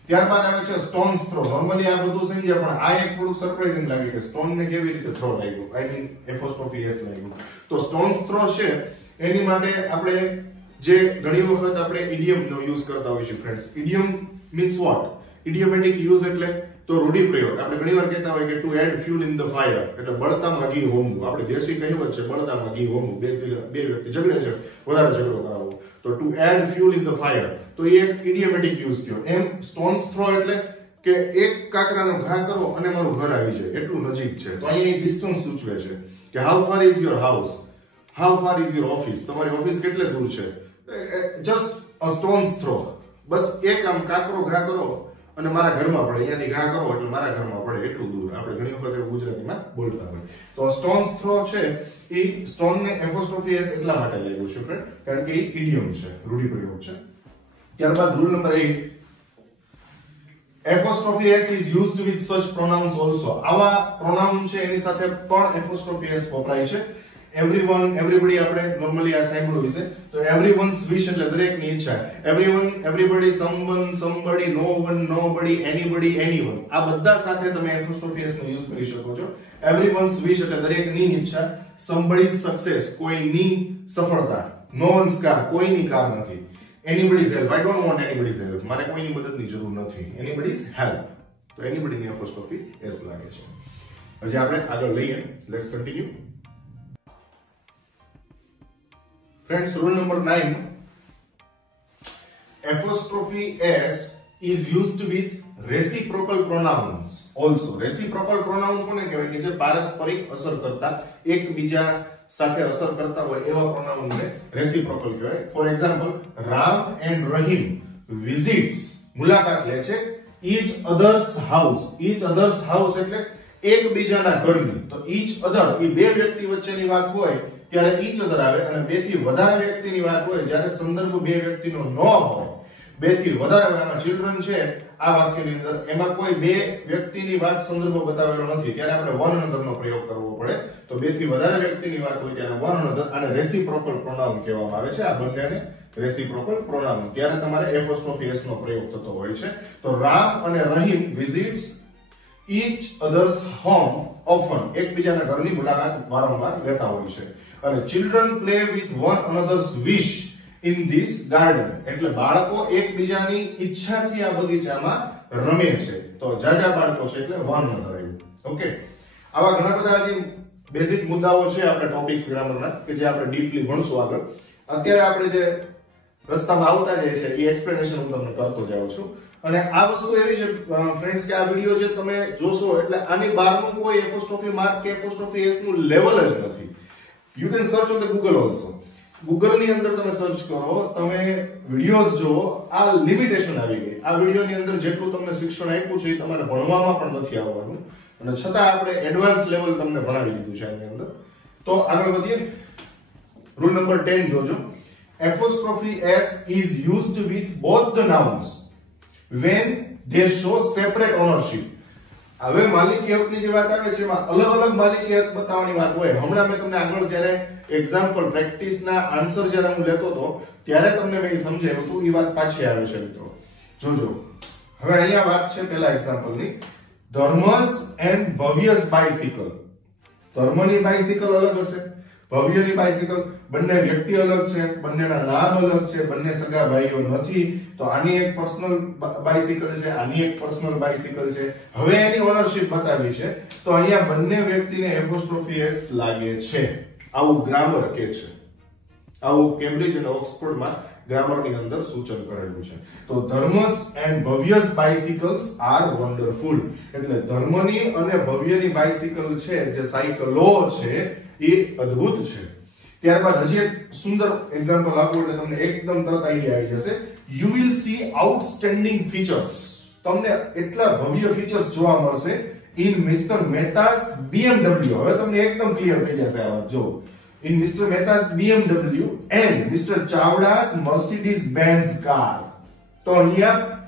ત્યારબાદ આવે છે સ્ટોન્સ થ્રો. નોર્મલી આ બધું સમજ્યા, પણ આ એક થોડું સરપ્રાઇઝિંગ લાગે કે સ્ટોન ને કેવી રીતે થ્રો લાગ્યું, આઈ મીન એપોસ્ટ્રોફી એસ લાગ્યું. તો સ્ટોન્સ થ્રો છે એની માટે આપણે જે ઘણી વખત આપણે ઇડિયમ નો યુઝ કરતા હોઈએ છીએ friends. Idiom means what? Idiomatic use એટલે તો રૂઢિપ્રયોગ. આપણે ઘણીવાર કહેતા હોય કે to add fuel in the fire, એટલે બળતામાં ઘી હોમવું. આપણે દેશી કહેવત છે બળતામાં ઘી હોમવું. બે વ્યક્તિ ઝઘડે છે, વધારે ઝઘડો કરાવવો, તો to add fuel in the fire, તો એ એક ઇડિયોમેટિક યુઝ થયો. એમ સ્ટોન્સ થ્રો એટલે કે એક કાકરાનો ઘા કરો અને મારું ઘર આવી જાય, એટલું નજીક છે. તો અહીંયા ડિસ્ટન્સ સૂચવે છે કે how far is your house, how far is your office, તમારી ઓફિસ કેટલે દૂર છે. Just a stone's throw. બસ એક આમ કાકરો ઘા કરો અને મારા ઘરમાં પડે, અહીંયાથી ઘા કરો એટલે મારા ઘરમાં પડે, એટલું દૂર. આપણે ઘણી વખત એવું ગુજરાતીમાં બોલતા હોય. તો સ્ટોન્સ થ્રો છે એ સ્ટોન ને એપોસ્ટ્રોફી એસ એટલા માટે લાગ્યું છે ફ્રેન્ડ, કારણ કે એ ઇડિયમ છે, રૂઢિપ્રયોગ છે. ત્યારબાદ rule number 8, apostrophe s is used with such pronouns also. આવા પ્રોનાઉન છે એની સાથે પણ apostrophe s વપરાય છે. everyone, everybody આપણે નોર્મલી આ સાંભળ્યું છે. તો everyone's wish એટલે દરેકની ઈચ્છા. everyone, everybody, someone, somebody, no one, nobody, anybody, anyone. આ બધા સાથે તમે apostrophe s નો યુઝ કરી શકો છો. everyone's wish એટલે દરેકની ઈચ્છા. somebody's success કોઈની સફળતા. no one's car કોઈની કાર નથી. anybody's help, I don't want anybody's help, મારે કોઈની મદદની જરૂર નથી. anybody's help, તો anybody ની apostrophe s લાગે છે. પછી આપણે આગળ લઈએ. Let's continue. Friends, rule number 9, apostrophe s is used with reciprocal pronouns also. reciprocal pronoun કોને કહેવાય? કે જે પારસ્પરિક અસર કરતા, એકબીજા સાથે અસર કરતા હોય એવા પ્રોનાઉન ને રેસિપ્રોકલ કહેવાય. For example, Ram and Rahim visits, મુલાકાત લે છે, each other's house. Each other's house એટલે એકબીજાના ઘરની. તો ઈચ અધર એ બે વ્યક્તિ વચ્ચેની વાત હોય ત્યારે ઈચ અધર આવે, અને બે થી વધારે વ્યક્તિની વાત હોય જ્યારે સંદર્ભ બે વ્યક્તિનો ન હોય બે થી વધારે આમાં ચિલ્ડ્રન છે આ વાક્યની અંદર, એમાં કોઈ બે વ્યક્તિની વાત સંદર્ભ બતાવેલો નથી, ત્યારે આપણે વન અનધર નો પ્રયોગ કરવો પડે. તો બે થી વધારે વ્યક્તિની વાત હોય ત્યારે વન અનધર, અને રેસિપ્રોકલ પ્રોનાઉન કહેવામાં આવે છે. આ બંનેને રેસિપ્રોકલ પ્રોનાઉન, ત્યારે તમારે એપોસ્ટ્રોફી એસ નો પ્રયોગ થતો હોય છે. તો રામ અને Rahim visits each other's home often, એકબીજાના ઘરની મુલાકાત વારંવાર લેતા હોય છે. અને children play with one another's wish in this garden, એટલે બાળકો એકબીજાની ઈચ્છાથી આ બગીચામાં રમે છે. તો જાજા બાળકો છે એટલે વન અનધર આવ્યું. ઓકે, આવા ઘણા બધા જે બેઝિક મુદ્દાઓ છે આપણે ટોપિક્સ ગ્રામરના કે જે આપણે ડીપલી ભણશું આગળ. અત્યારે આપણે જે રસ્તામાં આવતા જાય છે એ એક્સપ્લેનેશન હું તમને કરતો જાઉં છું. અને આ વસ્તુ એવી છે ફ્રેન્ડ્સ કે આ વિડિયો જે તમે જોશો એટલે આની બહારનું કોઈ એપોસ્ટ્રોફી માર્ક કે એપોસ્ટ્રોફી એસ નું લેવલ જ નથી. You can search on the Google also. Google ની અંદર તમે સર્ચ કરો, તમે વિડિયોઝ જો, આ લિમિટેશન આવી ગઈ. આ વિડિયોની અંદર જેટલું તમને શિક્ષણ આપ્યું છે એ તમારે ભણવામાં પણ નથી આવવાનું, અને છતાં આપણે એડવાન્સ લેવલ તમને ભણાવી દીધું છે આની અંદર. તો આગળ વધીએ. રૂલ નંબર 10 જોજો. Apostrophe s is used with both the nouns when they show separate ownership. હવે માલિકી હકની જે વાત આવે છે એમાં અલગ અલગ માલિકી હક બતાવવાની વાત હોય. હમણાં મેં તમને આગળ જ્યારે એક્ઝામ્પલ પ્રેક્ટિસના આન્સર જ્યારે હું લેતો હતો ત્યારે તમને મેં સમજાવ્યું હતું, એ વાત પાછી આવે છે મિત્રો. જોજો હવે અહીંયા વાત છે પહેલા એક્ઝામ્પલની. ધર્મસ એન્ડ ભવ્યસ બાઇસિકલ. ધર્મની બાઇસિકલ અલગ હશે, ભવ્યની બાઇસિકલ. બંને વ્યક્તિ અલગ છે, બંનેના નામ અલગ છે, બંને સગા ભાઈઓ નથી. તો આની એક પર્સનલ બાઇસિકલ છે, આની એક પર્સનલ બાઇસિકલ છે. હવે એની ઓનરશિપ બતાવી છે, તો અહીંયા બંને વ્યક્તિને એપોસ્ટ્રોફી એસ લાગે છે. આવું ગ્રામર કે છે, આવું કેમ્બ્રિજ અને ઓક્સફોર્ડમાં ગ્રામરની અંદર સૂચન કરેલું છે. તો ધર્મસ એન્ડ ભવ્યસ બાઇસિકલ્સ આર વન્ડરફુલ, એટલે ધર્મની અને ભવ્યની બાઇસિકલ છે જે સાયકલો છે એ અદ્ભુત છે. ત્યારબાદ હજી એક સુંદર એક્ઝામ્પલ આપું એટલે તમને એકદમ તરત આઈડિયા આવી જશે. You will see outstanding features, તમને એટલા ભવ્ય ફીચર્સ જોવા મળશે ઇન મિસ્ટર મહેતાસ BMW. હવે તમને એકદમ ક્લિયર થઈ જશે આ વાત. જો in mister Mehta's BMW and mister Chavda's Mercedes Benz car. તો અહીંયા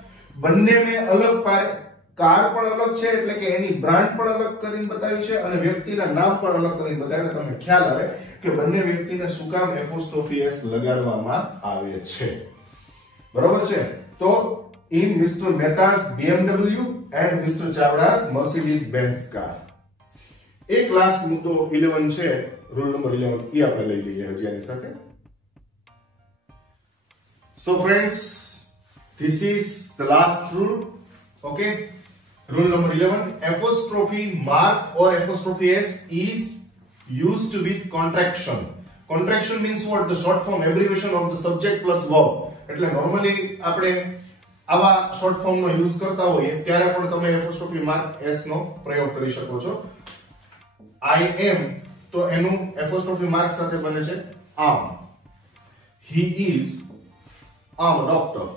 બંને મેં અલગ કાર પણ અલગ છે, એટલે કે એની બ્રાન્ડ પણ અલગ કરીને બતાવી છે, અને વ્યક્તિના નામ પણ અલગ કરીને બતાવ્યા. તમને ખ્યાલ આવે કે બંને વ્યક્તિને શું કામ એપોસ્ટ્રોફી એસ લગાડવામાં આવે છે. બરોબર છે. તો in mister Mehta's BMW and mister Chavda's Mercedes Benz car. એક લાસ્ટ મુદ્દો 11 છે, રૂલ નંબર 11 એ આપણે લઈ લઈએ હજી આની સાથે. So friends, this is the last rule. Okay, rule number 11. Apostrophe mark or apostrophe s is used with contraction. Contraction means what? The short form abbreviation of the subject plus verb. એટલે normally આપણે આવા short form નો use કરતા હોઈએ ત્યારે પણ તમે apostrophe mark s નો પ્રયોગ કરી શકો છો. I am, તો એનું apostrophe mark સાથે બને છે am. He is am a doctor.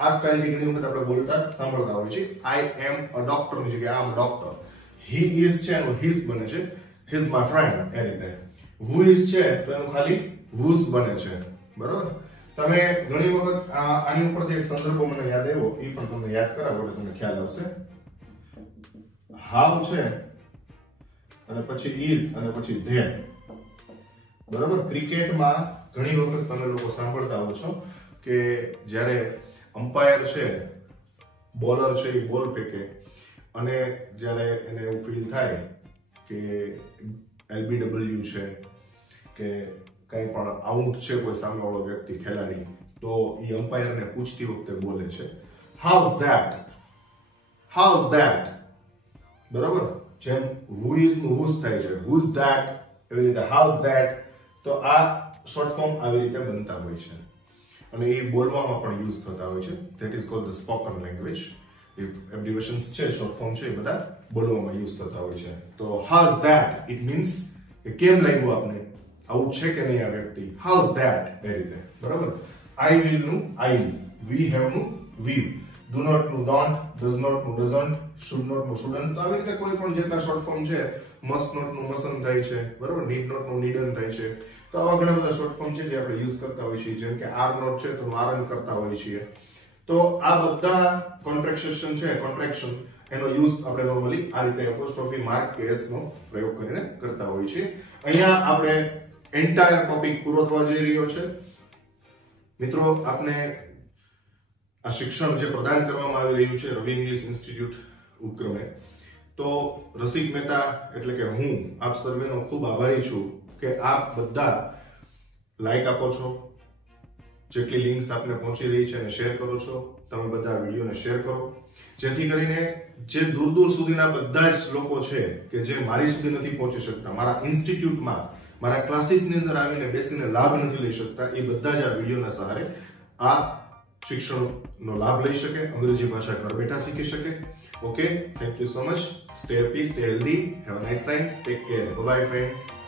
આ સ્ટાઇલથી ઘણી વખત આપણે બોલતા સાંભળતા હોય છે. આઈ એમ અ ડોક્ટર ની જગ્યાએ આમ ડોક્ટર. હી ઇઝ છે એનું હિઝ બને છે, હિઝ માય ફ્રેન્ડ એ રીતે. હુ ઇઝ છે તો એનું ખાલી હુઝ બને છે. બરોબર. તમે ઘણી વખત આની ઉપરથી એક સંદર્ભ મને યાદ આવ્યો, એ પણ તમને યાદ કરાવો એટલે તમને ખ્યાલ આવશે. હાવ છે અને પછી ઇઝ અને પછી ધેર. બરોબર. ક્રિકેટમાં ઘણી વખત તમે લોકો સાંભળતા હો છો કે જ્યારે અમ્પાયર છે, બોલર છે, એ બોલ ફેંકે અને જ્યારે એને એવું ફીલ થાય કે LBW છે કે કંઈ પણ આઉટ છે કોઈ સામેવાળો વ્યક્તિ ખેલાડી, તો એ અમ્પાયરને પૂછતી વખતે બોલે છે હાઉઝ ધેટ, હાઉઝ ધેટ. બરાબર. જેમ હુ ઇઝ નું હુઝ થાય છે, હુઝ ધેટ, એવી રીતે હાઉઝ ધેટ. તો આ શોર્ટ ફોર્મ આવી રીતે બનતા હોય છે અને એ બોલવામાં પણ યુઝ થતા હોય છે. That is called the spoken language. Abbreviations છે, શોર્ટ ફોર્મ છે, એ બધા બોલવામાં યુઝ થતા હોય છે. તો હાઉઝ ધેટ ઇટ મીન્સ કે કેમ લાગ્યું આપને, આવું છે કે નહીં આ વ્યક્તિ, હાઉઝ ધેટ, એ રીતે. બરાબર. આઈ વિલ નું આઈ, વી હેવ નું વી, ડુ નોટ નું ડોન્ટ, ડઝ નોટ નું ડઝન્ટ, શુડ નોટ નું શુડન્ટ. તો આવી રીતે કોઈ પણ જેટલા શોર્ટ ફોર્મ છે, મસ્ટ નોટ નું મસન થાય છે. બરાબર. નીડ નોટ નું નીડન થાય છે. તો આવા ઘણા બધા શોર્ટ ફોર્મ છે જે આપણે યુઝ કરતા હોઈએ છીએ. જેમ કે આર નોટ છે તો આરન કરતા હોઈએ છીએ. તો આ બધા કોન્ટ્રેક્શન છે, કોન્ટ્રેક્શન એનો યુઝ આપણે નોર્મલી આ રીતે એપોસ્ટ્રોફી માર્ક કે એસ નો પ્રયોગ કરીને કરતા હોય છે. અહીંયા આપણે એન્ટાયર ટોપિક પૂરો થવા જઈ રહ્યો છે. મિત્રો, આપને આ શિક્ષણ જે પ્રદાન કરવામાં આવી રહ્યું છે રવિ ઇંગ્લિશ ઇન્સ્ટિટ્યૂટ ઉપક્રમે, તો રસિક મહેતા એટલે કે હું આપ સર્વેનો ખૂબ આભારી છું કે આપ બધા લાઈક આપો છો, જેટલી લિંક્સ આપને પહોંચી રહી છે અને શેર કરો છો. તમે બધા વિડીયોને શેર કરો, જેથી કરીને જે દૂર દૂર સુધીના બધા જ લોકો છે કે જે મારી સુધી નથી પહોંચી શકતા, મારા ઇન્સ્ટિટ્યૂટમાં મારા ક્લાસીસની અંદર આવીને બેસીને લાભ નથી લઈ શકતા, એ બધા જ આ વિડીયોના સહારે આ શિક્ષણનો લાભ લઈ શકે, અંગ્રેજી ભાષા ઘર બેઠા શીખી શકે. Okay, thank you so much. Stay happy, stay healthy, have a nice time, take care, bye bye friend.